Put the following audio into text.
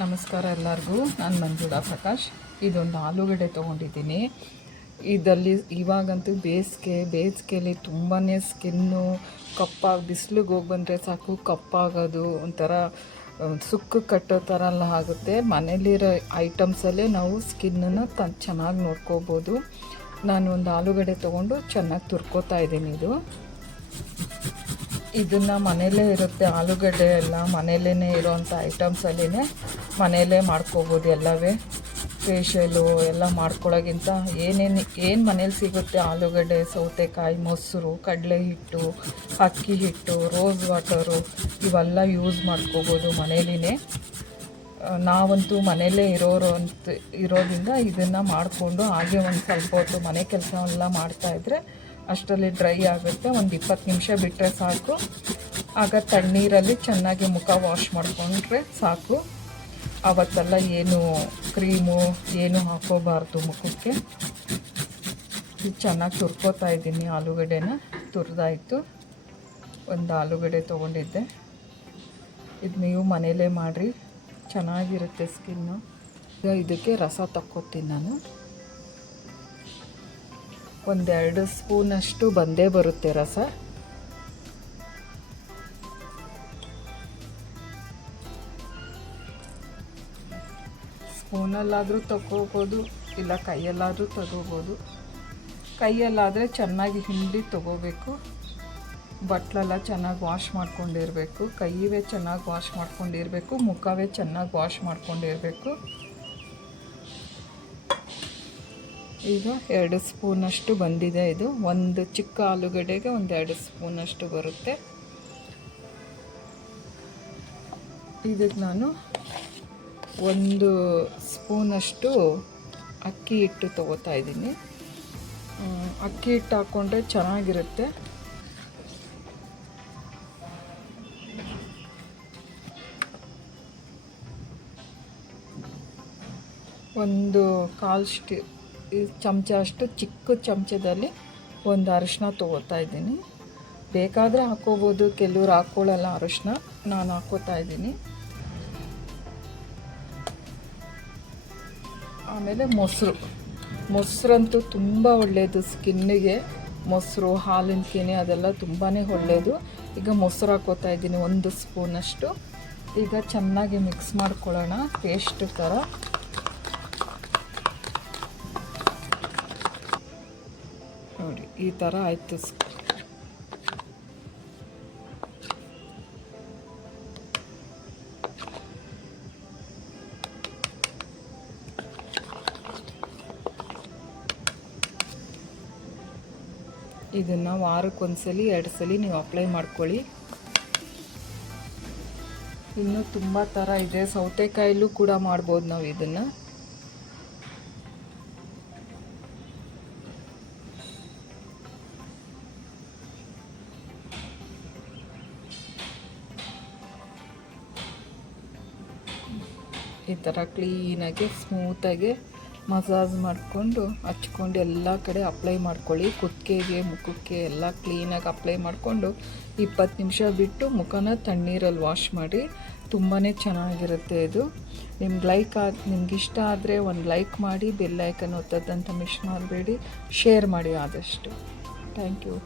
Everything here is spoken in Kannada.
ನಮಸ್ಕಾರ ಎಲ್ಲರಿಗೂ. ನಾನು ಮಂಜುಳಾ ಪ್ರಕಾಶ್. ಇದೊಂದು ಆಲೂಗಡ್ಡೆ ತೊಗೊಂಡಿದ್ದೀನಿ. ಇದರಲ್ಲಿ ಇವಾಗಂತೂ ಬೇಸಿಗೆಯಲ್ಲಿ ತುಂಬಾ ಸ್ಕಿನ್ನು ಕಪ್ಪಾಗಿ, ಬಿಸಿಲಿಗೆ ಹೋಗಿ ಬಂದರೆ ಸಾಕು ಕಪ್ಪಾಗೋದು, ಒಂಥರ ಸುಕ್ಕು ಕಟ್ಟೋ ಥರ ಎಲ್ಲ ಆಗುತ್ತೆ. ಮನೇಲಿರೋ ಐಟಮ್ಸಲ್ಲೇ ನಾವು ಸ್ಕಿನ್ನನ್ನು ಚೆನ್ನಾಗಿ ನೋಡ್ಕೋಬೋದು. ನಾನು ಒಂದು ಆಲೂಗಡ್ಡೆ ತೊಗೊಂಡು ಚೆನ್ನಾಗಿ ತುರ್ಕೋತಾ ಇದ್ದೀನಿ. ಇದನ್ನು ಮನೆಯಲ್ಲೇ ಇರುತ್ತೆ. ಆಲೂಗಡ್ಡೆ ಎಲ್ಲ ಮನೆಯಲ್ಲೇ ಇರೋವಂಥ ಐಟಮ್ಸಲ್ಲೇ ಮನೆಯಲ್ಲೇ ಮಾಡ್ಕೋಬೋದು. ಎಲ್ಲವೇ ಫೇಶಿಯಲು ಎಲ್ಲ ಮಾಡ್ಕೊಳ್ಳೋಕ್ಕಿಂತ ಏನು ಮನೇಲಿ ಸಿಗುತ್ತೆ, ಆಲೂಗಡ್ಡೆ, ಸೌತೆಕಾಯಿ, ಮೊಸರು, ಕಡಲೆ ಹಿಟ್ಟು, ಅಕ್ಕಿ ಹಿಟ್ಟು, ರೋಸ್ ವಾಟರು ಇವೆಲ್ಲ ಯೂಸ್ ಮಾಡ್ಕೋಬೋದು ಮನೇಲಿನೇ. ನಾವಂತೂ ಮನೆಯಲ್ಲೇ ಇರೋದ್ರಿಂದ ಇದನ್ನು ಮಾಡಿಕೊಂಡು ಹಾಗೆ ಒಂದು ಸ್ವಲ್ಪ ಹೊತ್ತು ಮನೆ ಕೆಲಸ ಎಲ್ಲ ಮಾಡ್ತಾಯಿದ್ರೆ ಅಷ್ಟರಲ್ಲಿ ಡ್ರೈ ಆಗುತ್ತೆ. ಒಂದು 20 ನಿಮಿಷ ಬಿಟ್ಟರೆ ಸಾಕು. ಆಗ ತಣ್ಣೀರಲ್ಲಿ ಚೆನ್ನಾಗಿ ಮುಖ ವಾಶ್ ಮಾಡಿಕೊಂಡ್ರೆ ಸಾಕು. ಅವತ್ತೆಲ್ಲ ಏನು ಕ್ರೀಮು ಏನು ಹಾಕೋಬಾರ್ದು ಮುಖಕ್ಕೆ. ಇದು ಚೆನ್ನಾಗಿ ತುರ್ಕೋತಾ ಇದ್ದೀನಿ. ಆಲೂಗಡ್ಡೆನ ತುರಿದಾಯಿತು. ಒಂದು ಆಲೂಗಡ್ಡೆ ತೊಗೊಂಡಿದ್ದೆ. ಇದು ನೀವು ಮನೇಲೇ ಮಾಡಿರಿ, ಚೆನ್ನಾಗಿರುತ್ತೆ ಸ್ಕಿನ್ನು. ಈಗ ಇದಕ್ಕೆ ರಸ ತಕ್ಕೊತೀನಿ ನಾನು. 1-2 ಸ್ಪೂನಷ್ಟು ಬಂದೇ ಬರುತ್ತೆ ರಸ. ಸ್ಪೂನಲ್ಲಾದರೂ ತಗೋಬೋದು, ಇಲ್ಲ ಕೈಯಲ್ಲಾದರೂ ತಗೋಬೋದು. ಕೈಯಲ್ಲಾದರೆ ಚೆನ್ನಾಗಿ ಹಿಂಡಿ ತಗೋಬೇಕು. ಬಟ್ಲೆಲ್ಲ ಚೆನ್ನಾಗಿ ವಾಶ್ ಮಾಡ್ಕೊಂಡಿರಬೇಕು. ಕೈಯವೇ ಚೆನ್ನಾಗಿ ವಾಶ್ ಮಾಡ್ಕೊಂಡಿರಬೇಕು. ಮುಖವೇ ಚೆನ್ನಾಗಿ ವಾಶ್ ಮಾಡ್ಕೊಂಡಿರಬೇಕು. ಈಗ 2 ಸ್ಪೂನಷ್ಟು ಬಂದಿದೆ. ಇದು ಒಂದು ಚಿಕ್ಕ ಆಲೂಗಡ್ಡೆಗೆ 1-2 ಸ್ಪೂನಷ್ಟು ಬರುತ್ತೆ. ಇದಕ್ಕೆ ನಾನು 1 ಸ್ಪೂನಷ್ಟು ಅಕ್ಕಿ ಹಿಟ್ಟು ತೊಗೋತಾ ಇದ್ದೀನಿ. ಅಕ್ಕಿ ಹಿಟ್ಟು ಹಾಕ್ಕೊಂಡ್ರೆ ಚೆನ್ನಾಗಿರುತ್ತೆ. ಒಂದು 1/4 ಚಮಚ ಅಷ್ಟು ಚಿಕ್ಕ ಚಮಚದಲ್ಲಿ ಒಂದು ಅರಿಶಿನ ತೊಗೋತಾ ಇದ್ದೀನಿ. ಬೇಕಾದರೆ ಹಾಕ್ಕೋಬೋದು, ಕೆಲವ್ರು ಹಾಕ್ಕೊಳ್ಳಲ್ಲ ಅರಿಶಿನ. ನಾನು ಹಾಕ್ಕೋತಾ ಇದ್ದೀನಿ. ಆಮೇಲೆ ಮೊಸರಂತೂ ತುಂಬ ಒಳ್ಳೆಯದು ಸ್ಕಿನ್ನಿಗೆ. ಮೊಸರು, ಹಾಲಿನ ಕೆನೆ ಅದೆಲ್ಲ ತುಂಬಾ ಒಳ್ಳೆಯದು. ಈಗ ಮೊಸರು ಹಾಕ್ಕೋತಾ ಇದ್ದೀನಿ 1 ಸ್ಪೂನಷ್ಟು. ಈಗ ಚೆನ್ನಾಗಿ ಮಿಕ್ಸ್ ಮಾಡ್ಕೊಳ್ಳೋಣ ಪೇಸ್ಟ್ ಥರ. ನೋಡಿ, ಈ ಥರ ಆಯಿತು. ಇದನ್ನು ವಾರಕ್ಕೊಂದ್ಸಲಿ 2 ಸಲ ನೀವು ಅಪ್ಲೈ ಮಾಡ್ಕೊಳ್ಳಿ. ಇನ್ನೂ ತುಂಬ ಥರ ಇದೆ. ಸೌತೆಕಾಯಲ್ಲೂ ಕೂಡ ಮಾಡ್ಬೋದು ನಾವು ಇದನ್ನು. ಈ ಥರ ಕ್ಲೀನಾಗಿ ಸ್ಮೂತಾಗಿ ಮಸಾಜ್ ಮಾಡಿಕೊಂಡು ಹಚ್ಕೊಂಡು ಎಲ್ಲ ಕಡೆ ಅಪ್ಲೈ ಮಾಡ್ಕೊಳ್ಳಿ. ಕುತ್ತಿಗೆಗೆ, ಮುಖಕ್ಕೆ ಎಲ್ಲ ಕ್ಲೀನಾಗಿ ಅಪ್ಲೈ ಮಾಡಿಕೊಂಡು 20 ನಿಮಿಷ ಬಿಟ್ಟು ಮುಖನ ತಣ್ಣೀರಲ್ಲಿ ವಾಶ್ ಮಾಡಿ. ತುಂಬಾ ಚೆನ್ನಾಗಿರುತ್ತೆ ಇದು. ನಿಮ್ಗೆ ಇಷ್ಟ ಆದರೆ ಒಂದು ಲೈಕ್ ಮಾಡಿ, ಬೆಲ್ ಐಕನ್ ಒತ್ತೋದಂತ ಮಿಸ್ ಮಾಡಬೇಡಿ. ಶೇರ್ ಮಾಡಿ ಆದಷ್ಟು. Thank you.